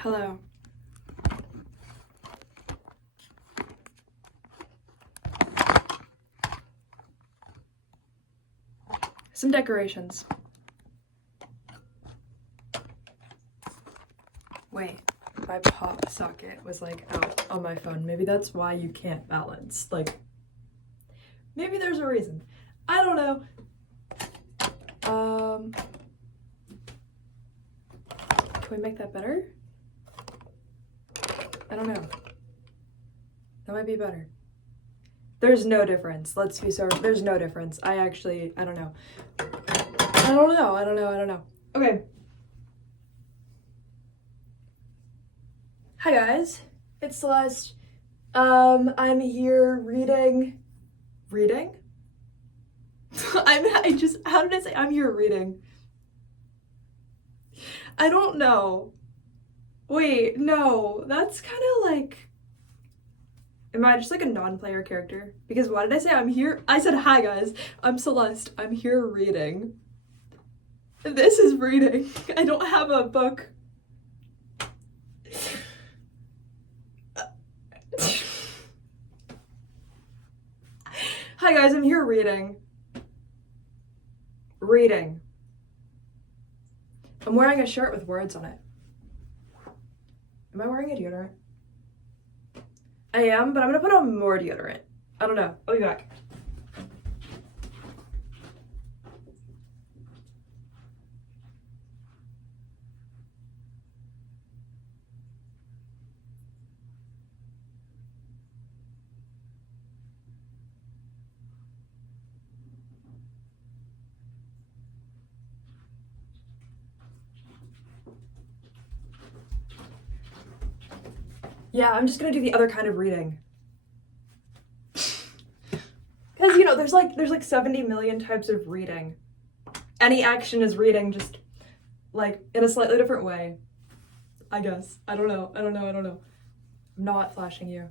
Hello. Some decorations. Wait, my pop socket was like out on my phone. Maybe that's why you can't balance. Like, maybe there's a reason. I don't know. Can we make that better? I don't know. That might be better. There's no difference. Let's be so, there's no difference. I don't know. I don't know. Okay. Hi guys, it's Celeste. I'm here reading. How did I say I'm here reading? I don't know. Wait, no, that's kind of like, am I just like a non-player character? Because why did I say I'm here? I said, hi guys, I'm Celeste. I'm here reading. This is reading. I don't have a book. Hi guys, I'm here reading. I'm wearing a shirt with words on it. Am I wearing a deodorant? I am, but I'm gonna put on more deodorant. I don't know. I'll be back. Yeah, I'm just gonna do the other kind of reading. Because, you know, there's like 70 million types of reading. Any action is reading, just like in a slightly different way. I guess. I don't know. I'm not flashing you.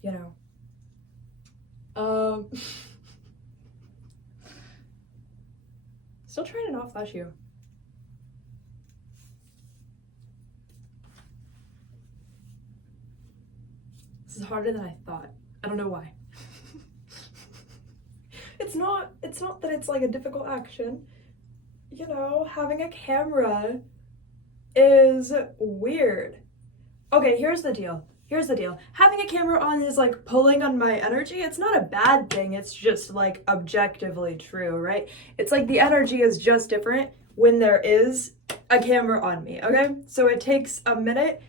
You know. Still trying to not flash you. This is harder than I thought. I don't know why. It's not that it's like a difficult action. You know, having a camera is weird. Okay, here's the deal. Having a camera on is like pulling on my energy. It's not a bad thing. It's just like objectively true, right? It's like the energy is just different when there is a camera on me, okay? So it takes a minute.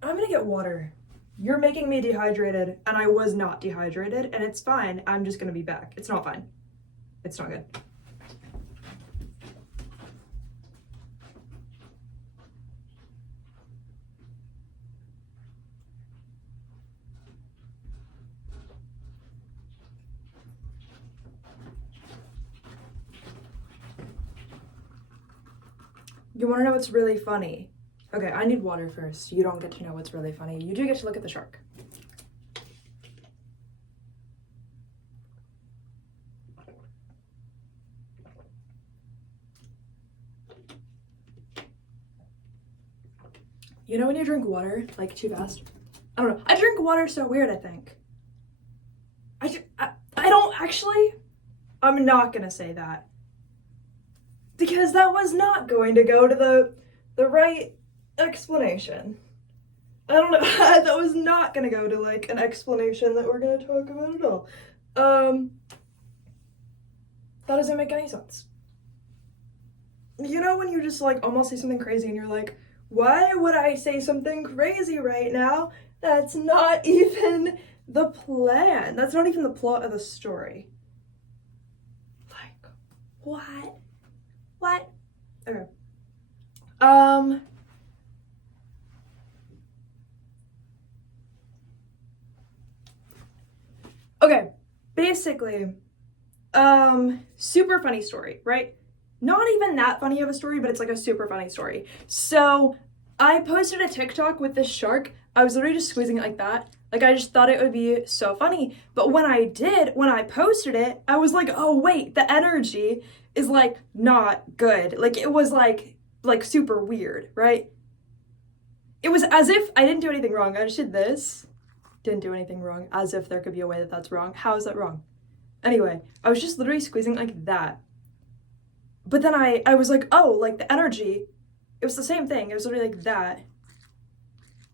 I'm gonna get water. You're making me dehydrated, and I was not dehydrated, and it's fine. I'm just gonna be back. It's not fine. It's not good. You wanna know what's really funny? Okay, I need water first. You don't get to know what's really funny. You do get to look at the shark. You know when you drink water, like, too fast? I don't know. I drink water so weird, I think. I don't actually. I'm not gonna say that. Because that was not going to go to the right explanation. I don't know. That was not gonna go to like an explanation that we're gonna talk about at all. That doesn't make any sense. You know when you just like almost say something crazy and you're like, why would I say something crazy right now? That's not even the plan. That's not even the plot of the story. Like, what? Okay. Okay, basically, super funny story, right? Not even that funny of a story, but it's like a super funny story. So I posted a TikTok with this shark. I was literally just squeezing it like that. Like, I just thought it would be so funny. But when I posted it, I was like, oh wait, the energy is like not good. Like, it was like super weird, right? It was as if I didn't do anything wrong. I just did this. Didn't do anything wrong. As if there could be a way that that's wrong. How is that wrong? Anyway, I was just literally squeezing like that. But then I was like, oh, like the energy, it was the same thing. It was literally like that.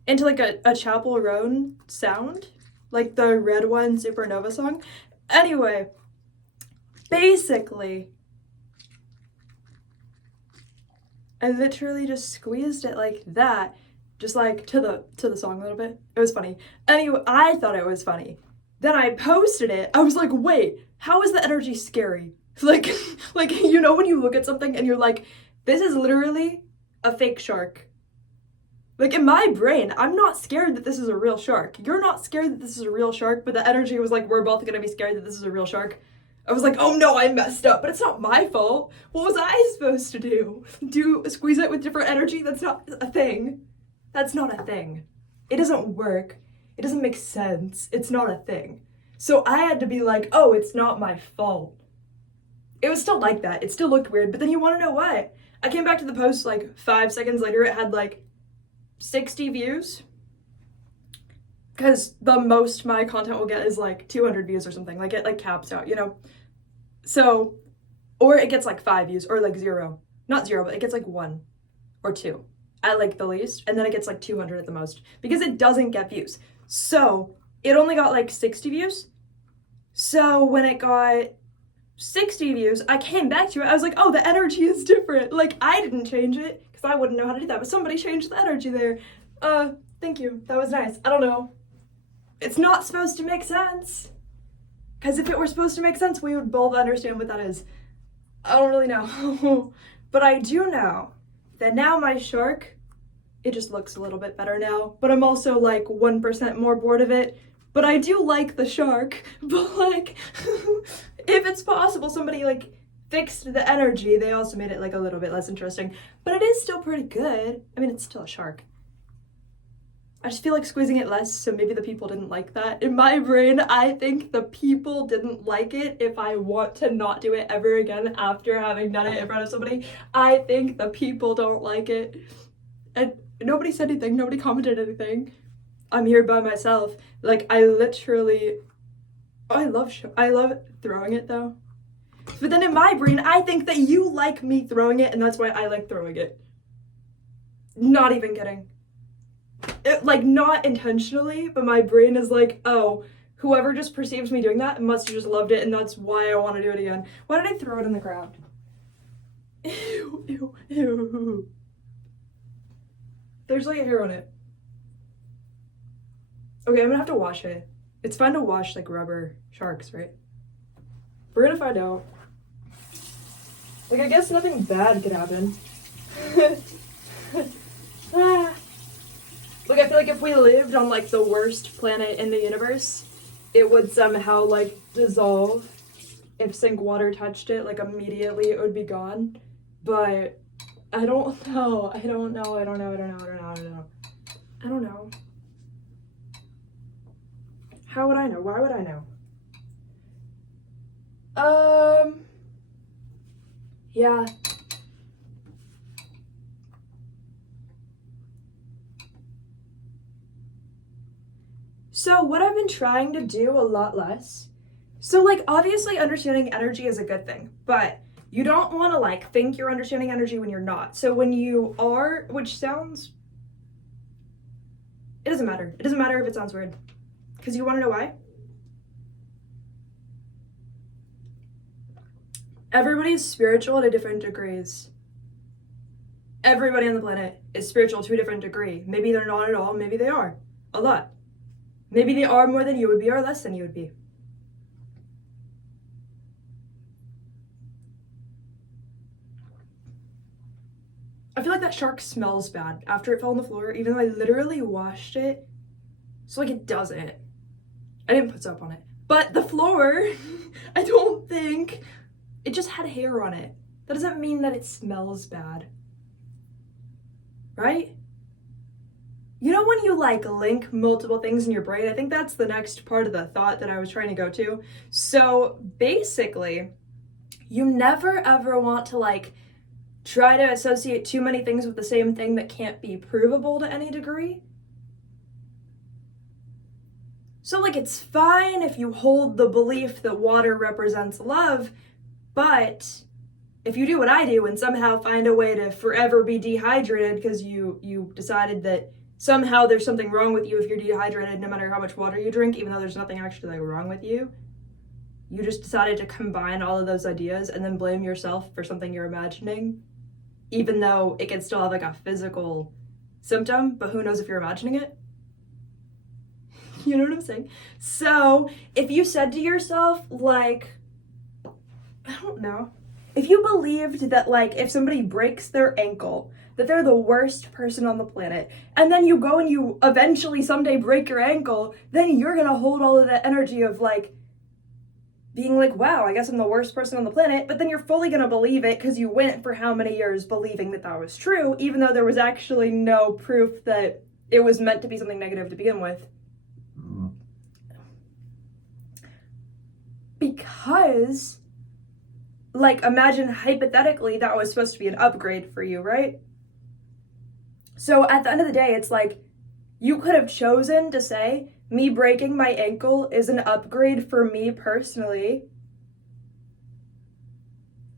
Into like a Chapel Roan sound. Like the Red One Supernova song. Anyway, basically, I literally just squeezed it like that. Just like to the song a little bit. It was funny. Anyway, I thought it was funny. Then I posted it. I was like, wait, how is the energy scary? Like, you know when you look at something and you're like, this is literally a fake shark. Like, in my brain, I'm not scared that this is a real shark. You're not scared that this is a real shark, but the energy was like, we're both gonna be scared that this is a real shark. I was like, oh no, I messed up, but it's not my fault. What was I supposed to do? Squeeze it with different energy? That's not a thing. That's not a thing. It doesn't work. It doesn't make sense. It's not a thing. So I had to be like, oh, it's not my fault. It was still like that. It still looked weird, but then you want to know why? I came back to the post like 5 seconds later. It had like 60 views. Because the most my content will get is like 200 views or something. Like it like caps out, you know? So, or it gets like 5 views or like 0. Not 0, but it gets like 1 or 2 at like the least. And then it gets like 200 at the most because it doesn't get views. So it only got like 60 views. So when it got 60 views, I came back to it. I was like, oh, the energy is different. Like, I didn't change it because I wouldn't know how to do that, but somebody changed the energy there. Thank you. That was nice. I don't know. It's not supposed to make sense. Because if it were supposed to make sense, we would both understand what that is. I don't really know. But I do know that now my shark, it just looks a little bit better now. But I'm also like 1% more bored of it. But I do like the shark. But like, if it's possible, somebody like fixed the energy. They also made it like a little bit less interesting. But it is still pretty good. I mean, it's still a shark. I just feel like squeezing it less, so maybe the people didn't like that. In my brain, I think the people didn't like it. If I want to not do it ever again after having done it in front of somebody, I think the people don't like it. And nobody said anything, nobody commented anything. I'm here by myself. Like, I literally, I love throwing it though. But then in my brain, I think that you like me throwing it, and that's why I like throwing it. Not even kidding. Like, not intentionally, but my brain is like, oh, whoever just perceives me doing that must have just loved it, and that's why I want to do it again. Why did I throw it in the ground? Ew, ew, ew. There's like a hair on it. Okay, I'm gonna have to wash it. It's fine to wash like rubber sharks, right? We're gonna find out. Like, I guess nothing bad could happen. Ah. Like, I feel like if we lived on, like, the worst planet in the universe, it would somehow, like, dissolve. If sink water touched it, like, immediately it would be gone. But I don't know. I don't know. How would I know? Why would I know? Yeah. So what I've been trying to do a lot less, so like obviously understanding energy is a good thing, but you don't want to like think you're understanding energy when you're not. So when you are, which sounds, it doesn't matter. It doesn't matter if it sounds weird. Because you want to know why? Everybody's spiritual to different degrees. Everybody on the planet is spiritual to a different degree. Maybe they're not at all, maybe they are. A lot. Maybe they are more than you would be or less than you would be. I feel like that shark smells bad after it fell on the floor, even though I literally washed it. So like it doesn't. I didn't put soap on it. But the floor, I don't think, it just had hair on it. That doesn't mean that it smells bad. Right? You know when you like link multiple things in your brain? I think that's the next part of the thought that I was trying to go to. So basically, you never ever want to like try to associate too many things with the same thing that can't be provable to any degree. So like it's fine if you hold the belief that water represents love, but if you do what I do and somehow find a way to forever be dehydrated because you decided that somehow there's something wrong with you if you're dehydrated no matter how much water you drink, even though there's nothing actually like wrong with you, you just decided to combine all of those ideas and then blame yourself for something you're imagining, even though it can still have like a physical symptom, but who knows if you're imagining it? You know what I'm saying? So if you said to yourself, like, I don't know, if you believed that like if somebody breaks their ankle, that they're the worst person on the planet, and then you go and you eventually someday break your ankle, then you're gonna hold all of that energy of like being like, wow, I guess I'm the worst person on the planet, but then you're fully gonna believe it because you went for how many years believing that that was true, even though there was actually no proof that it was meant to be something negative to begin with. Because, like, imagine hypothetically that was supposed to be an upgrade for you, right? So at the end of the day, it's like, you could have chosen to say, me breaking my ankle is an upgrade for me personally.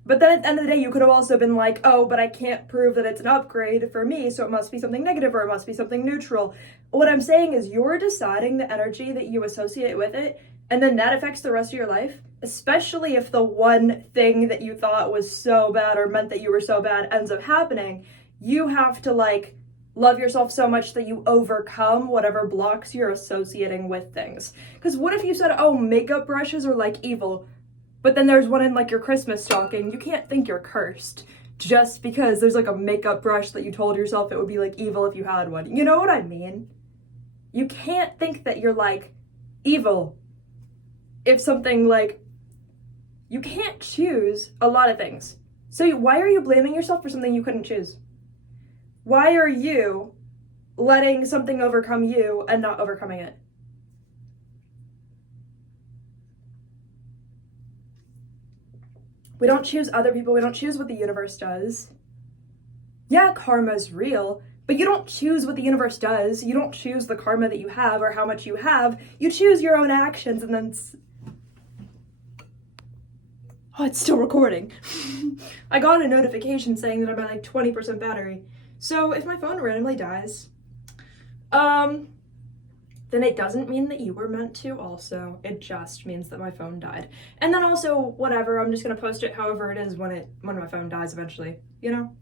But then at the end of the day, you could have also been like, oh, but I can't prove that it's an upgrade for me, so it must be something negative or it must be something neutral. What I'm saying is you're deciding the energy that you associate with it, and then that affects the rest of your life, especially if the one thing that you thought was so bad or meant that you were so bad ends up happening. You have to like love yourself so much that you overcome whatever blocks you're associating with things. Because what if you said, oh, makeup brushes are like evil, but then there's one in like your Christmas stocking? You can't think you're cursed just because there's like a makeup brush that you told yourself it would be like evil if you had one. You know what I mean? You can't think that you're like evil if something like, you can't choose a lot of things. So why are you blaming yourself for something you couldn't choose? Why are you letting something overcome you and not overcoming it? We don't choose other people. We don't choose what the universe does. Yeah, karma's real, but you don't choose what the universe does. You don't choose the karma that you have or how much you have. You choose your own actions, and then oh, it's still recording. I got a notification saying that I'm at like 20% battery. So if my phone randomly dies, then it doesn't mean that you were meant to also. It just means that my phone died. And then also, whatever, I'm just gonna post it however it is when my phone dies eventually, you know?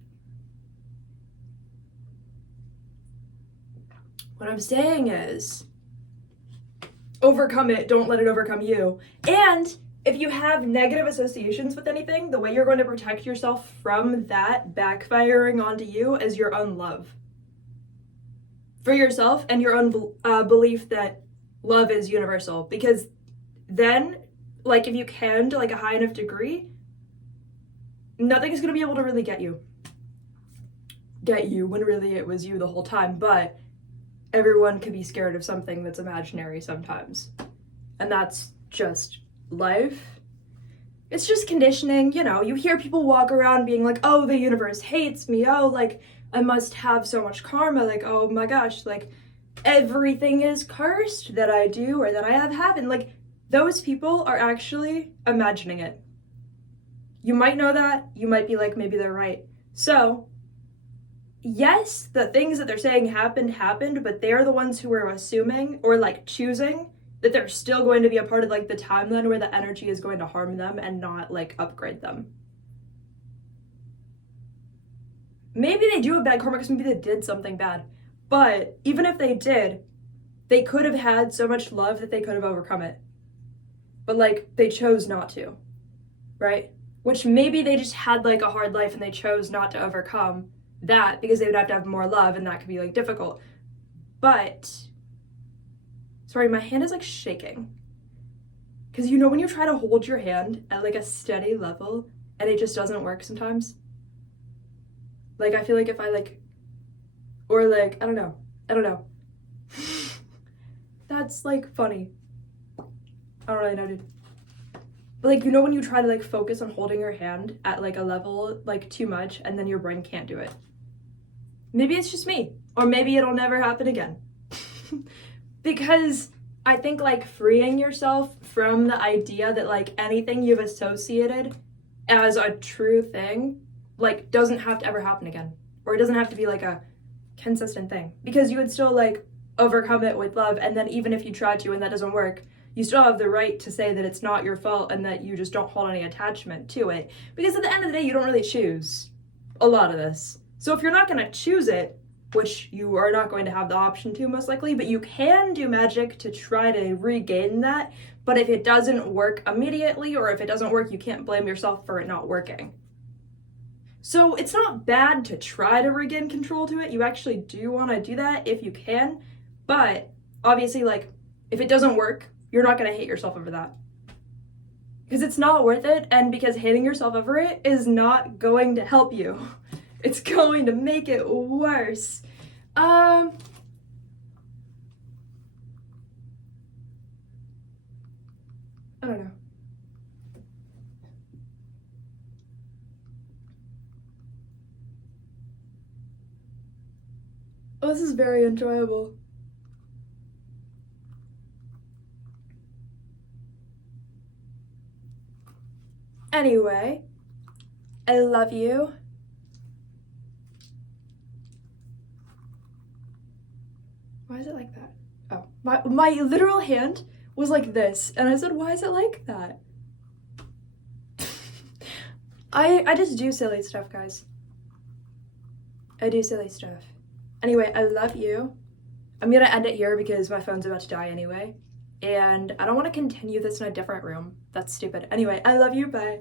What I'm saying is, overcome it, don't let it overcome you. And if you have negative associations with anything, the way you're going to protect yourself from that backfiring onto you is your own love for yourself and your own belief that love is universal. Because then, like, if you can to like a high enough degree, nothing is going to be able to really get you when really it was you the whole time. But everyone can be scared of something that's imaginary sometimes, and that's just life. It's just conditioning, you know. You hear people walk around being like, oh, the universe hates me, oh, like I must have so much karma, like, oh my gosh, like everything is cursed that I do or that I have happened. Like, those people are actually imagining it. You might know that, you might be like, maybe they're right. So yes, the things that they're saying happened, but they're the ones who are assuming or like choosing that they're still going to be a part of like the timeline where the energy is going to harm them and not like upgrade them. Maybe they do have bad karma because maybe they did something bad, but even if they did, they could have had so much love that they could have overcome it, but like they chose not to, right? Which maybe they just had like a hard life and they chose not to overcome that because they would have to have more love, and that could be like difficult. But sorry, my hand is like shaking because you know when you try to hold your hand at like a steady level and it just doesn't work sometimes. Like I feel like if I like, or like I don't know, I don't know. That's like funny. I don't really know, dude. But like, you know when you try to like focus on holding your hand at like a level like too much and then your brain can't do it? Maybe it's just me, or maybe it'll never happen again. Because I think like freeing yourself from the idea that like anything you've associated as a true thing like doesn't have to ever happen again, or it doesn't have to be like a consistent thing, because you would still like overcome it with love, and then even if you try to and that doesn't work, you still have the right to say that it's not your fault and that you just don't hold any attachment to it, because at the end of the day you don't really choose a lot of this. So if you're not going to choose it, which you are not going to have the option to most likely, but you can do magic to try to regain that. But if it doesn't work immediately, or if it doesn't work, you can't blame yourself for it not working. So it's not bad to try to regain control to it. You actually do want to do that if you can. But obviously, like, if it doesn't work, you're not going to hate yourself over that. Because it's not worth it, and because hating yourself over it is not going to help you. It's going to make it worse. I don't know. Oh, this is very enjoyable. Anyway, I love you. Why is it like that? Oh, my literal hand was like this, and I said, why is it like that? I just do silly stuff, guys. I do silly stuff. Anyway, I love you. I'm gonna end it here because my phone's about to die anyway. And I don't want to continue this in a different room. That's stupid. Anyway, I love you. Bye.